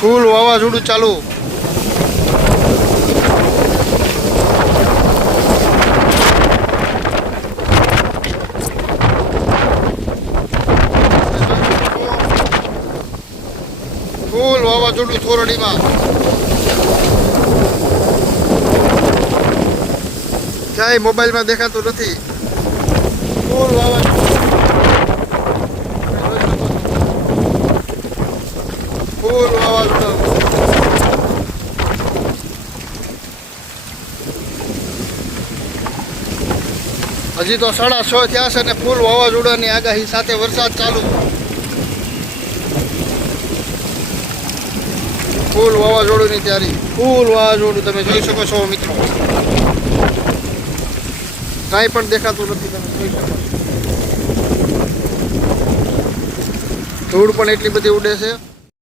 ફૂલ વાવાઝોડું ચાલુ. ફૂલ વાવાઝોડું થોરડીમાં. ક્યાંય મોબાઈલમાં દેખાતું નથી. ફૂલ વાવાઝોડું. ફૂલ વાવાઝોડું. હજી તો 6:30 થયા છે ને ફૂલ વાવાઝોડાની આગાહી સાથે વરસાદ ચાલુ. ફૂલ વાવાઝોડુંની તૈયારી. ફૂલ વાવાઝોડું તમે જોઈ શકો છો મિત્રો. કાંઈ પણ દેખાતું નથી. તમે જોઈ શકો છો. ધૂળ પણ એટલી બધી ઉડે છે.